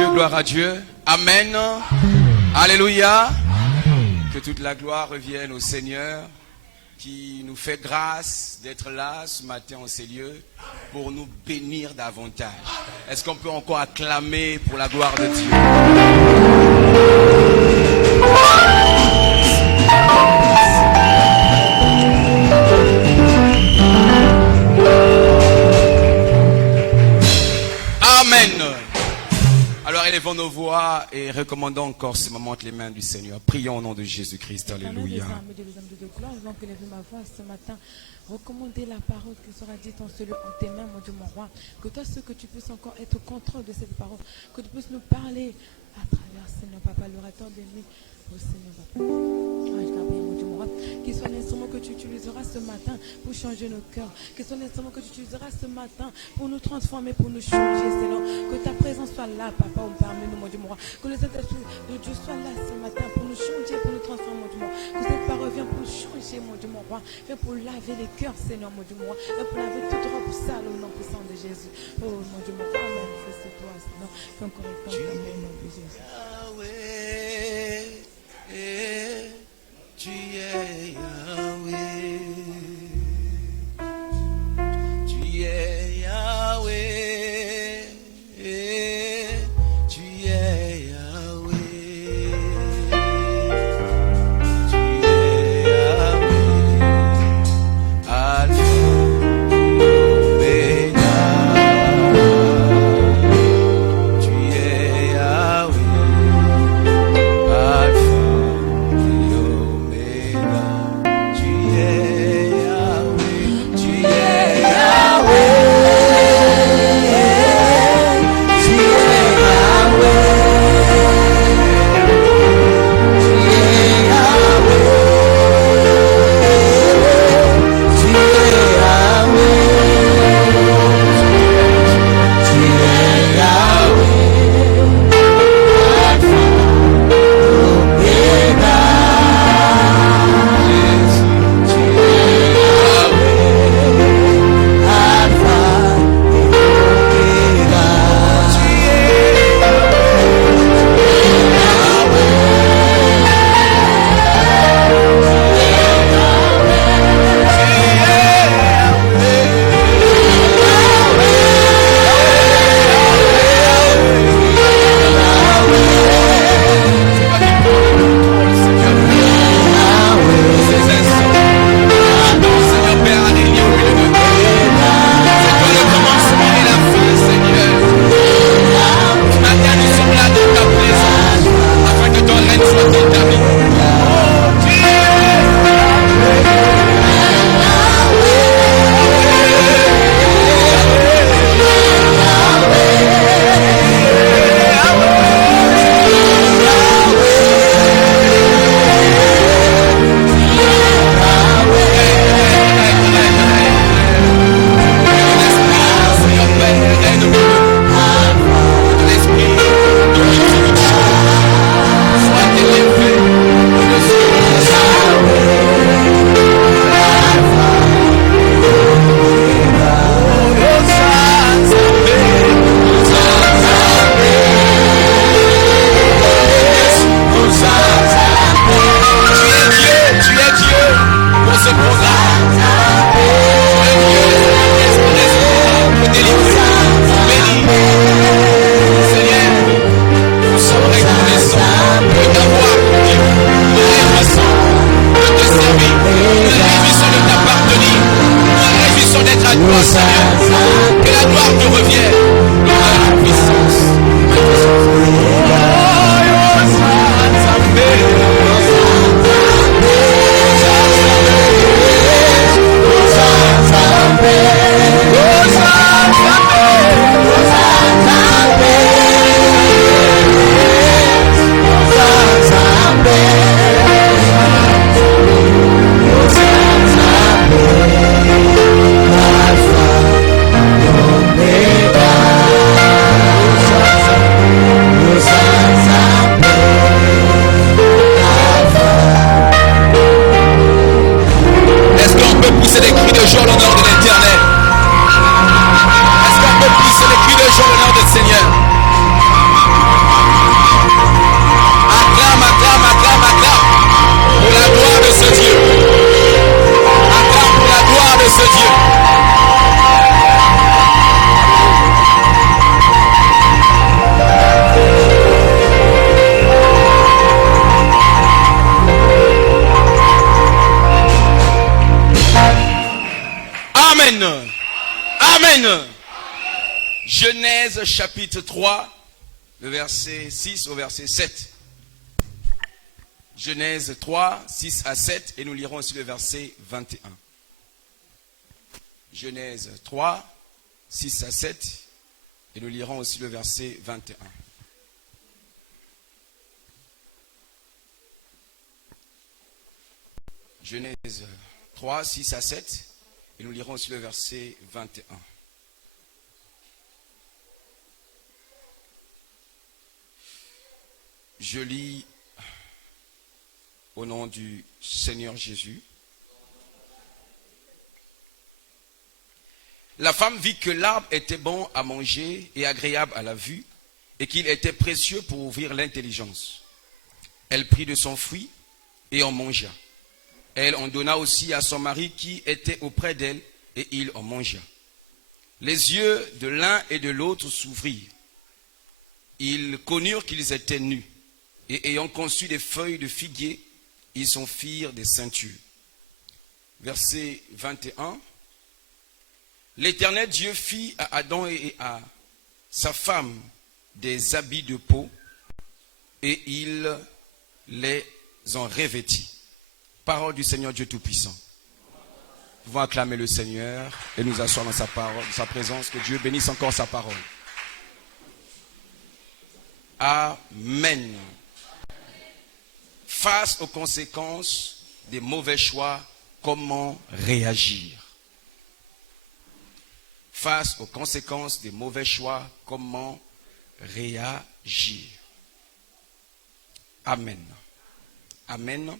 Dieu, gloire à Dieu. Amen. Alléluia. Que toute la gloire revienne au Seigneur qui nous fait grâce d'être là ce matin en ces lieux pour nous bénir davantage. Est-ce qu'on peut encore acclamer pour la gloire de Dieu? Amen. Alors élevons nos voix et recommandons encore ce moment entre les mains du Seigneur. Prions au nom de Jésus-Christ. Alléluia. Recommander la parole qui sera dite en ce lieu en tes mains, mon Dieu, mon roi. Que toi, ce que tu puisses encore être contrôle de cette parole, que tu puisses nous parler à travers, Seigneur Papa, l'orateur béni, au Seigneur Papa. Je t'appelle, mon Dieu, mon roi. Qu'il soit l'instrument que tu utiliseras ce matin pour changer nos cœurs. Qu'il soit l'instrument que tu utiliseras ce matin pour nous transformer, pour nous changer, Seigneur. Que ta présence soit là, Papa, parmi nous, mon Dieu, mon roi. Que le Saint-Esprit de Dieu soit là ce matin pour nous changer, pour nous transformer, mon Dieu, mon roi. Que cette parole vienne pour changer, mon Dieu, mon roi. Viens pour laver les cœurs, Seigneur, mon Dieu, mon roi. Viens pour laver toute robe sale au nom puissant de Jésus. Oh, mon Dieu, mon roi, manifeste-toi, Seigneur. Fais encore un temps, au nom de Jésus. Tu es Yahweh, tu es Yahweh, tu es Yahweh, tu es Yahweh, Alpha, Omega, tu es Yahweh, Alpha. Genèse chapitre 3, le verset 6 au verset 7. Genèse 3, 6 à 7, et nous lirons aussi le verset 21. Genèse 3, 6 à 7, et nous lirons aussi le verset 21. Genèse 3, 6 à 7, et nous lirons aussi le verset 21. Je lis au nom du Seigneur Jésus. La femme vit que l'arbre était bon à manger et agréable à la vue, et qu'il était précieux pour ouvrir l'intelligence. Elle prit de son fruit et en mangea. Elle en donna aussi à son mari qui était auprès d'elle, et il en mangea. Les yeux de l'un et de l'autre s'ouvrirent. Ils connurent qu'ils étaient nus, et ayant conçu des feuilles de figuier, ils s'en firent des ceintures. Verset 21. L'Éternel Dieu fit à Adam et à sa femme des habits de peau, et il les en revêtit. Parole du Seigneur Dieu Tout-Puissant. Nous pouvons acclamer le Seigneur et nous asseoir dans sa parole, dans sa présence. Que Dieu bénisse encore sa parole. Amen. Face aux conséquences des mauvais choix, comment réagir? Face aux conséquences des mauvais choix, comment réagir? Amen. Amen.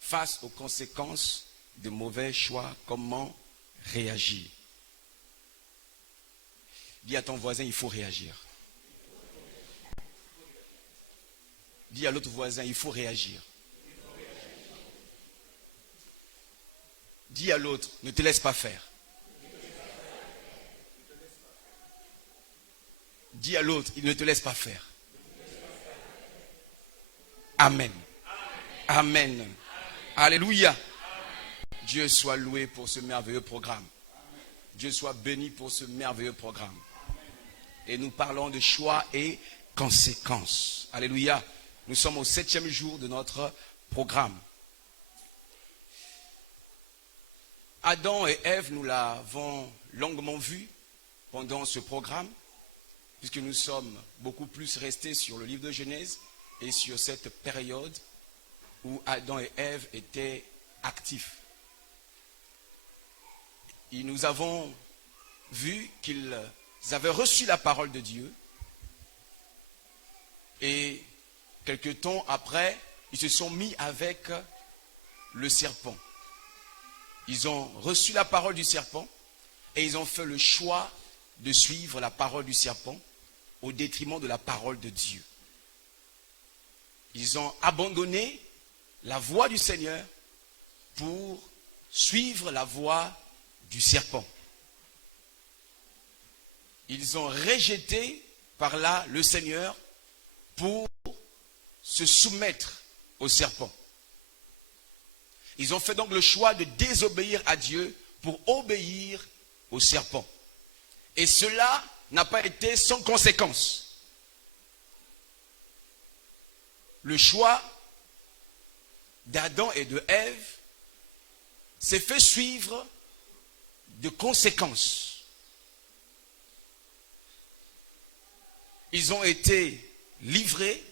Face aux conséquences des mauvais choix, comment réagir? Dis à ton voisin, il faut réagir. Dis à l'autre voisin, il faut réagir. Dis à l'autre, ne te laisse pas faire. Dis à l'autre, il ne te laisse pas faire. Amen. Amen. Alléluia. Dieu soit loué pour ce merveilleux programme. Dieu soit béni pour ce merveilleux programme. Et nous parlons de choix et conséquences. Alléluia. Nous sommes au 7e jour de notre programme. Adam et Ève, nous l'avons longuement vu pendant ce programme, puisque nous sommes beaucoup plus restés sur le livre de Genèse et sur cette période où Adam et Ève étaient actifs. Et nous avons vu qu'ils avaient reçu la parole de Dieu et quelque temps après, ils se sont mis avec le serpent. Ils ont reçu la parole du serpent et ils ont fait le choix de suivre la parole du serpent au détriment de la parole de Dieu. Ils ont abandonné la voie du Seigneur pour suivre la voie du serpent. Ils ont rejeté par là le Seigneur pour se soumettre au serpent. Ils ont fait donc le choix de désobéir à Dieu pour obéir au serpent. Et cela n'a pas été sans conséquence. Le choix d'Adam et de Ève s'est fait suivre de conséquences. Ils ont été livrés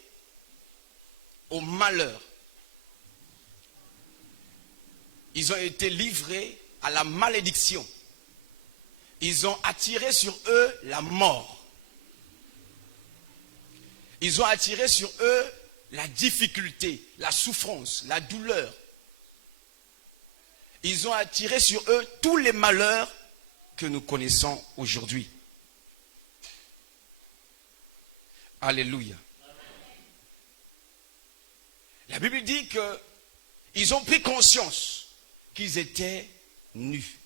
au malheur. Ils ont été livrés à la malédiction. Ils ont attiré sur eux la mort. Ils ont attiré sur eux la difficulté, la souffrance, la douleur. Ils ont attiré sur eux tous les malheurs que nous connaissons aujourd'hui. Alléluia. La Bible dit qu'ils ont pris conscience qu'ils étaient nus.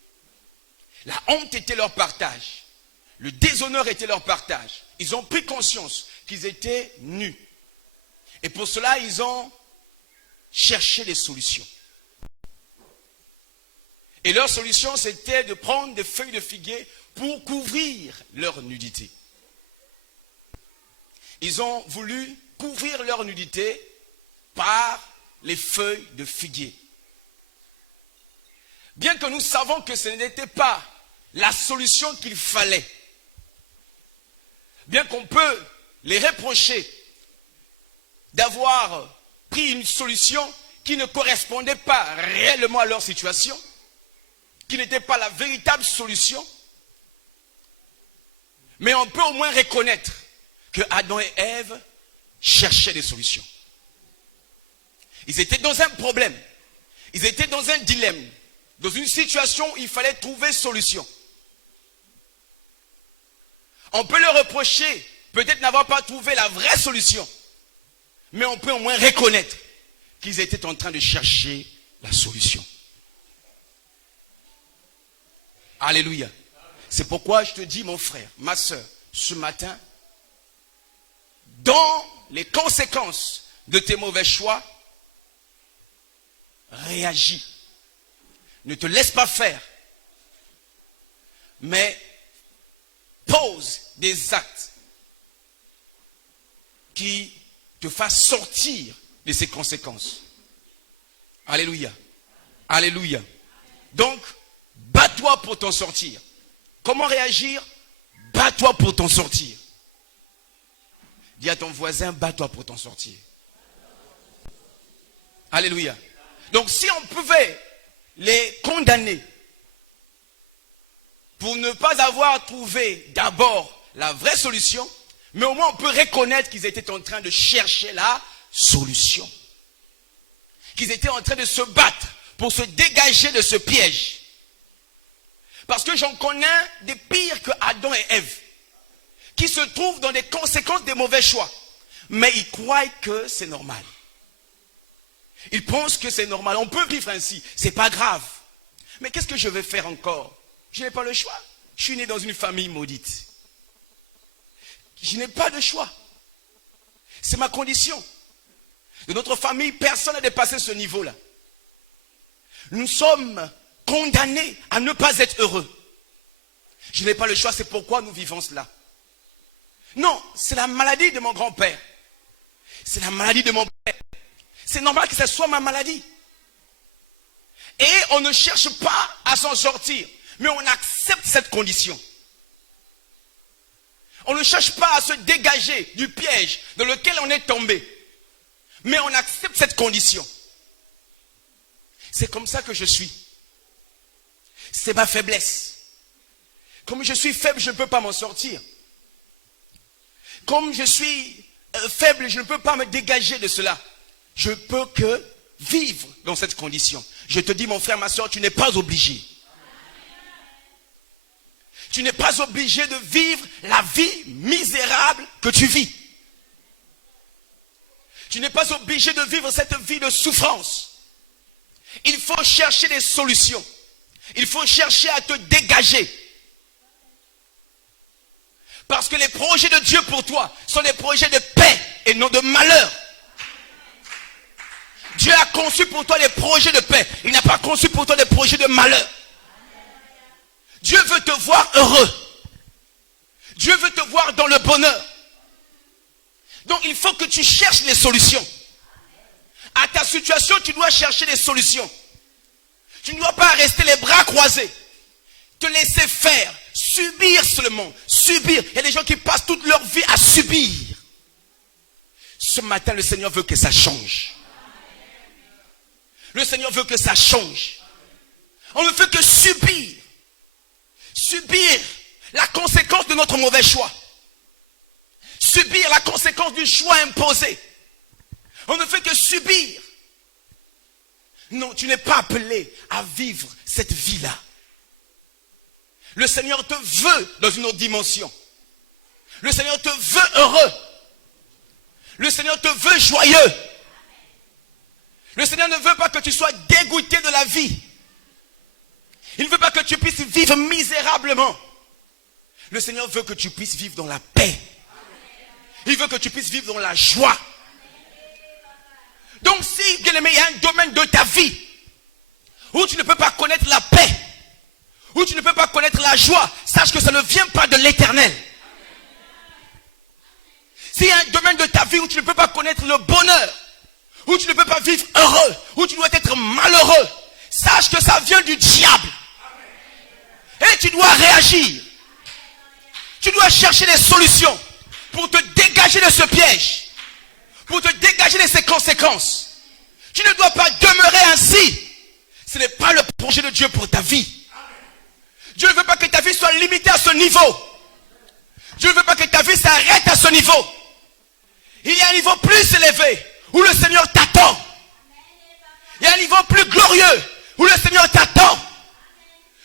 La honte était leur partage. Le déshonneur était leur partage. Ils ont pris conscience qu'ils étaient nus. Et pour cela, ils ont cherché des solutions. Et leur solution, c'était de prendre des feuilles de figuier pour couvrir leur nudité. ils ont voulu couvrir leur nudité par les feuilles de figuier. Bien que nous savons que ce n'était pas la solution qu'il fallait, bien qu'on peut les reprocher d'avoir pris une solution qui ne correspondait pas réellement à leur situation, qui n'était pas la véritable solution, mais on peut au moins reconnaître que Adam et Ève cherchaient des solutions. Ils étaient dans un problème, ils étaient dans un dilemme, dans une situation où il fallait trouver solution. On peut leur reprocher peut-être n'avoir pas trouvé la vraie solution, mais on peut au moins reconnaître qu'ils étaient en train de chercher la solution. Alléluia. C'est pourquoi je te dis, mon frère, ma soeur, ce matin, dans les conséquences de tes mauvais choix, réagis. Ne te laisse pas faire, mais pose des actes qui te fassent sortir de ces conséquences. Alléluia. Alléluia. Donc, bats-toi pour t'en sortir. Comment réagir? Bats-toi pour t'en sortir. Dis à ton voisin, bats-toi pour t'en sortir. Alléluia. Donc, si on pouvait les condamner pour ne pas avoir trouvé d'abord la vraie solution, mais au moins on peut reconnaître qu'ils étaient en train de chercher la solution. Qu'ils étaient en train de se battre pour se dégager de ce piège. Parce que j'en connais des pires que Adam et Ève, qui se trouvent dans des conséquences des mauvais choix. Mais ils croient que c'est normal. Ils pensent que c'est normal. On peut vivre ainsi. C'est pas grave. Mais qu'est-ce que je vais faire encore? Je n'ai pas le choix. Je suis né dans une famille maudite. Je n'ai pas de choix. C'est ma condition. De notre famille, personne n'a dépassé ce niveau-là. Nous sommes condamnés à ne pas être heureux. Je n'ai pas le choix, c'est pourquoi nous vivons cela. Non, c'est la maladie de mon grand-père. C'est la maladie de mon père. C'est normal que ce soit ma maladie. Et on ne cherche pas à s'en sortir, mais on accepte cette condition. On ne cherche pas à se dégager du piège dans lequel on est tombé, mais on accepte cette condition. C'est comme ça que je suis. C'est ma faiblesse. Comme je suis faible, je ne peux pas m'en sortir. Comme je suis faible, je ne peux pas me dégager de cela. Je ne peux que vivre dans cette condition. Je te dis, mon frère, ma soeur, tu n'es pas obligé. Tu n'es pas obligé de vivre la vie misérable que tu vis. Tu n'es pas obligé de vivre cette vie de souffrance. Il faut chercher des solutions. Il faut chercher à te dégager. Parce que les projets de Dieu pour toi sont des projets de paix et non de malheur. Dieu a conçu pour toi des projets de paix. Il n'a pas conçu pour toi des projets de malheur. Dieu veut te voir heureux. Dieu veut te voir dans le bonheur. Donc il faut que tu cherches les solutions. À ta situation, tu dois chercher des solutions. Tu ne dois pas rester les bras croisés. Te laisser faire. Subir seulement. Subir. Il y a des gens qui passent toute leur vie à subir. Ce matin, le Seigneur veut que ça change. Le Seigneur veut que ça change. On ne fait que subir. Subir la conséquence de notre mauvais choix. Subir la conséquence du choix imposé. On ne fait que subir. Non, tu n'es pas appelé à vivre cette vie-là. Le Seigneur te veut dans une autre dimension. Le Seigneur te veut heureux. Le Seigneur te veut joyeux. Le Seigneur ne veut pas que tu sois dégoûté de la vie. Il ne veut pas que tu puisses vivre misérablement. Le Seigneur veut que tu puisses vivre dans la paix. Il veut que tu puisses vivre dans la joie. Donc si, bien aimé, il y a un domaine de ta vie où tu ne peux pas connaître la paix, où tu ne peux pas connaître la joie, sache que ça ne vient pas de l'Éternel. S'il y a un domaine de ta vie où tu ne peux pas connaître le bonheur, où tu ne peux pas vivre heureux, où tu dois être malheureux, sache que ça vient du diable. Et tu dois réagir. Tu dois chercher des solutions pour te dégager de ce piège, pour te dégager de ces conséquences. Tu ne dois pas demeurer ainsi. Ce n'est pas le projet de Dieu pour ta vie. Dieu ne veut pas que ta vie soit limitée à ce niveau. Dieu ne veut pas que ta vie s'arrête à ce niveau. Il y a un niveau plus élevé où le Seigneur t'attend. Il y a un niveau plus glorieux où le Seigneur t'attend.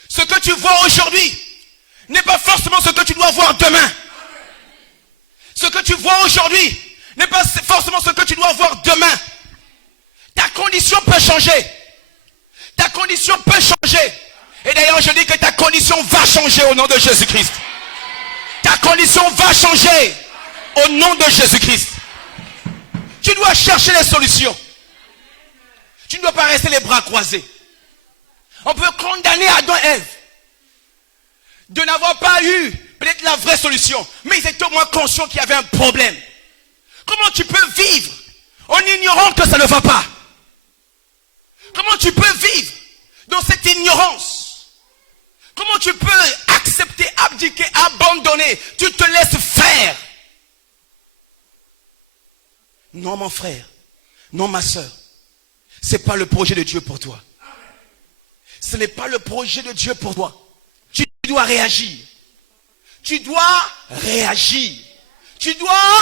Ce que tu vois aujourd'hui n'est pas forcément ce que tu dois voir demain. Ce que tu vois aujourd'hui n'est pas forcément ce que tu dois voir demain. Ta condition peut changer. Ta condition peut changer. Et d'ailleurs, je dis que ta condition va changer au nom de Jésus-Christ. Ta condition va changer au nom de Jésus-Christ. Tu dois chercher les solutions. Tu ne dois pas rester les bras croisés. On peut condamner Adam et Ève de n'avoir pas eu peut-être la vraie solution. Mais ils étaient au moins conscients qu'il y avait un problème. Comment tu peux vivre en ignorant que ça ne va pas? Comment tu peux vivre dans cette ignorance? Comment tu peux accepter, abdiquer, abandonner? Tu te laisses faire. Non, mon frère. Non, ma soeur. Ce n'est pas le projet de Dieu pour toi. Ce n'est pas le projet de Dieu pour toi. Tu dois réagir. Tu dois réagir. Tu dois